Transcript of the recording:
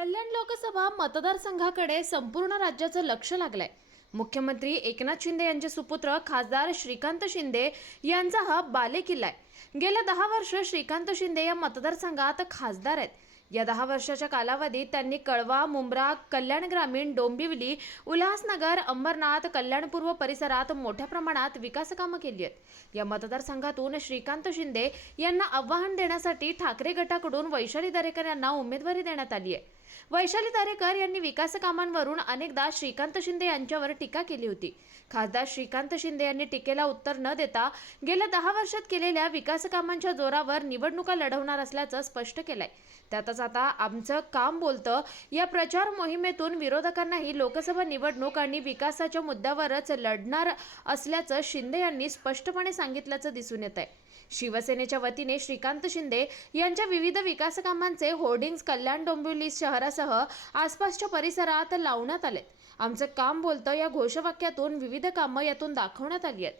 कल्याण लोकसभा मतदारसंघाकडे संपूर्ण राज्याचं लक्ष लागलंय. मुख्यमंत्री एकनाथ शिंदे यांचे सुपुत्र खासदार श्रीकांत शिंदे यांचा हा बालेकिल्ला आहे. गेल्या दहा वर्ष श्रीकांत शिंदे या मतदारसंघात खासदार आहेत. या दहा वर्षाच्या कालावधीत त्यांनी कळवा मुंब्रा कल्याण ग्रामीण डोंबिवली उल्हासनगर अंबरनाथ कल्याणपूर्व परिसरात मोठ्या प्रमाणात विकासकामं केली आहेत. या मतदारसंघातून श्रीकांत शिंदे यांना आव्हान देण्यासाठी ठाकरे गटाकडून वैशाली दरेकर यांना उमेदवारी देण्यात आली आहे. वैशाली तारेकर यांनी विकास कामांवरून अनेकदा श्रीकांत शिंदे यांच्यावर टीका केली होती. खासदार श्रीकांत शिंदे यांनी टीकेला उत्तर न देता गेल्या दहा वर्षात केलेल्या विकास कामांच्या जोरावर निवडणुका लढवणार असल्याचं स्पष्ट केलंय. त्यातच आता आमचं काम बोलतं या प्रचार मोहिमेतून विरोधकांनाही लोकसभा निवडणूक आणि विकासाच्या मुद्द्यावरच लढणार असल्याचं शिंदे यांनी स्पष्टपणे सांगितल्याचं दिसून येत आहे शिवसेनेच्या वतीने श्रीकांत शिंदे यांच्या विविध विकास कामांचे होर्डिंग्ज कल्याण डोंबिवली शहरासह आसपासच्या परिसरात लावण्यात आले आमचं काम बोलतं या घोषवाक्यातून विविध कामं यातून दाखवण्यात आली आहेत.